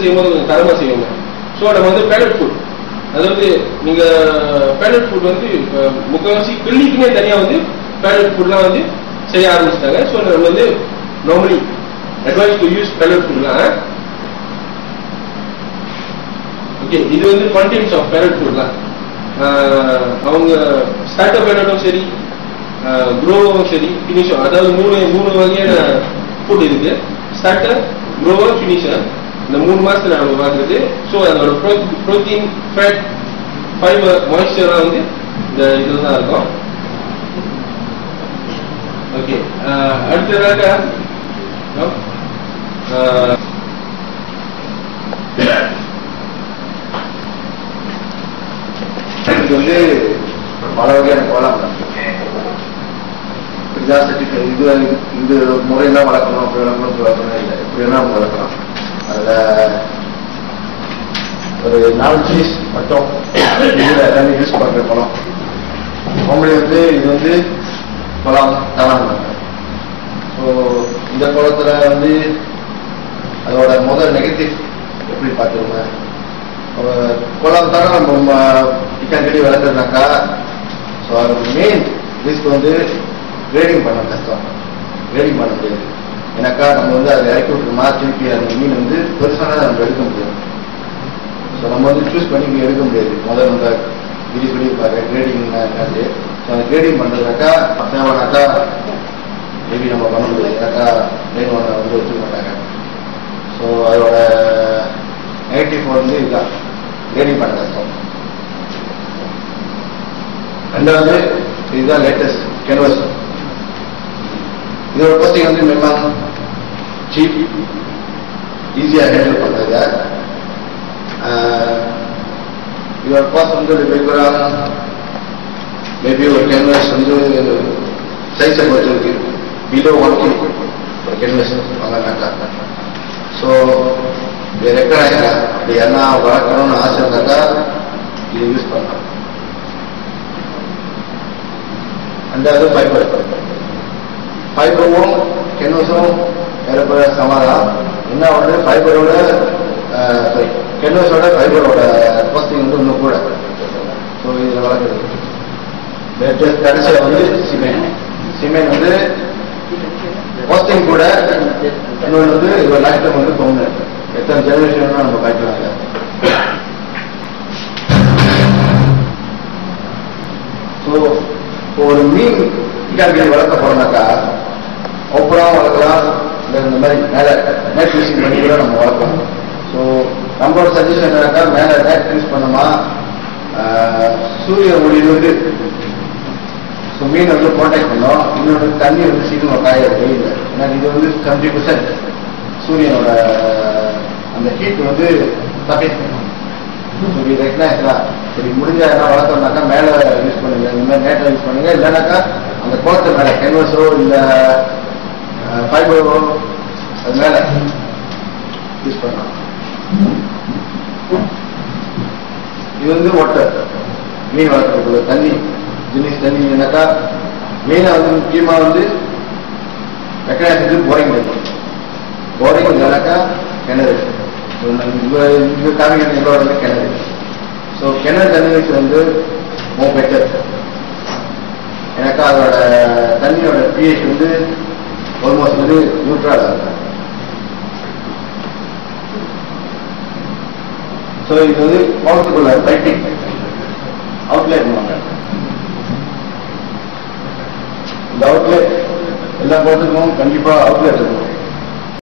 செய்யும்போது கொஞ்சம் தரமா செய்வாங்க. ஸோ நம்ம வந்து பேலட் ஃபுட், அதாவது நீங்க பேலட் ஃபுட் வந்து முக்கால்வாசி கிளினிக்குமே தனியாக வந்து பேலட் ஃபுட்லாம் வந்து செய்ய ஆரம்பிச்சிட்டாங்க. ஸோ நம்ம வந்து normally advise to use pellet ஃபுட்லாம். ஓகே, இது வந்து கண்டென்ட்ஸ் ஆஃப் பேலட் ஃபுட்லாம். அவங்க ஸ்டார்டப் பேலட்டும் சரி, க்ரோவும் சரி, ஃபினிஷும், அதாவது மூணு வகையான ஃபுட் இருக்கு. Starter, grower, finisher. இந்த 3 மாசத்துல நம்ம பார்க்குறது. ஸோ அதோட ப்ரோட்டீன், ஃபேட், ஃபைபர், மாய்ஸ்சர்லாம் வந்து இந்த இதில் தான் இருக்கும். ஓகே, அடுத்ததாக இது வந்து பல வகையான கோலம். இந்த முறையெல்லாம் வளர்க்கணும், அப்படி வளர்க்கணும் இல்லை, எப்படி வேணா நம்ம வளர்க்கலாம். அதில் ஒரு 4 பீஸ் மட்டும் இதில் எல்லாமே யூஸ் பண்ணுற குளம். அவங்களே வந்து இது வந்து குளம் தராங்க. ஸோ இந்த குளத்தில் வந்து அதோட முதல் நெகட்டிவ் எப்படி பார்த்துருங்க. குளம் தானே நம்ம சிக்கன் கறி வளர்க்குறதுனாக்கா, ஸோ அது மெயின் ரிஸ்க் வந்து கிரேடிங் பண்ண கஷ்டம், கிரேடிங் பண்ண முடியாது. ஏன்னாக்கா நம்ம வந்து அதை இறக்கி விட்டுருமா, திருப்பி அந்த மீன் வந்து பெருசான நம்ம எடுக்க முடியாது. ஸோ நம்ம வந்து சூஸ் பண்ணி எடுக்க முடியாது. முதல்ல வந்து விதி சொல்லியிருப்பாரு கிரேடிங் என்னது. ஸோ அந்த கிரேடிங் பண்ணுறதுனாக்கா தேவைனாக்கா மேபி நம்ம பண்ண முடியாது. ஏன்னாக்கா மெயின் ஒன்றை வந்து வச்சுக்க மாட்டாங்க. ஸோ அதோட நெகட்டிவ் வந்து இதுதான், கிரேடிங் பண்ண கஷ்டம். ரெண்டாவது இதுதான் லேட்டஸ்ட் கேன்வஸ். இதோட போஸ்டிங் வந்து மெம்மான் சீப், ஈஸியாக ஹேண்டில் பண்ணுறது. இதோட காஸ்ட் வந்து ரெகுலராக மேபி ஒரு கேன்வஸ் வந்து சைஸை பொறுத்து இருக்கு. பிலோ 1 kg ஒரு கேன்வஸ் வாங்கினாக்கா. ஸோ இது ரெக்கராக அப்படி என்ன வளர்க்கணும்னு ஆசை இருந்தாக்கா இது யூஸ் பண்ணலாம். ரெண்டாவது ஃபைபரும் கென்வஸும் ஏறப்போற சமாதான். என்ன வந்து ஃபைபரோட கென்வஸோட ஃபைபரோட காஸ்டிங் வந்து இன்னும் கூட. ஸோ இதில் வளர்க்குறது லேட்டஸ்ட் கடைசியாக வந்து சிமெண்ட் வந்து காஸ்டிங் கூட. இன்னொன்று வந்து இதோட லைஃப் டைம் வந்து கம்மி. எத்தனை ஜெனரேஷன் நம்ம காய்க்கலாங்க. ஸோ ஒரு மீன் சிக்கன் வளர்க்க போறோம்னாக்கா ஓப்பனாக வளர்க்கலாம், இந்த மாதிரி மேலே நெட் யூஸிங் பண்ணி கூட நம்ம வளர்க்கலாம். ஸோ நம்மளோட சஜஷன் என்னன்னாக்கா மேலே நெட் யூஸ் பண்ணோமா, சூரிய ஒளியிலிருந்து ஸோ மீன் வந்து ப்ரொடெக்ட் பண்ணோம். இன்னொன்று தண்ணி வந்து சீக்கிரம் காய வெயில். ஏன்னா இது வந்து 70% சூரியனோட அந்த ஹீட் வந்து தப்பிஸ் சரி முடிஞ்ச என்ன வளர்த்தோம்னாக்கா மேலே யூஸ் பண்ணுங்க, இந்த மாதிரி நேட்டில் யூஸ் பண்ணுங்க. இல்லைனாக்கா அந்த குளத்து மேலே கேன்வஸோ இல்லை ஃபைபரோ அது மேலே யூஸ் பண்ணலாம். இது வந்து வாட்டர் மீன் வளர்க்கக்கூடிய தண்ணி ஜினிஸ் தண்ணி. என்னக்கா மீனை வந்து முக்கியமாக வந்து மெக்கானிக் போரிங் இருக்கும். போரிங் இல்லைனாக்கா கிணறு. இங்கே காமிக்கிறது எங்களோட வந்து கிணறு. ஸோ கிணறு தண்ணி வந்து மோ பெட்டர். ஏன்னாக்கா அதோட தண்ணியோட பிஹெச் வந்து ஆல்மோஸ்ட் வந்து நியூட்ரலாக இருக்கும். ஸோ இது வந்து குளத்துக்குள்ள பைப்பிங் அவுட்லெட் பண்ணுவாங்க. இந்த அவுட்லெட் எல்லா குளத்துக்கும் கண்டிப்பாக அவுட்லெட் இருக்கும்.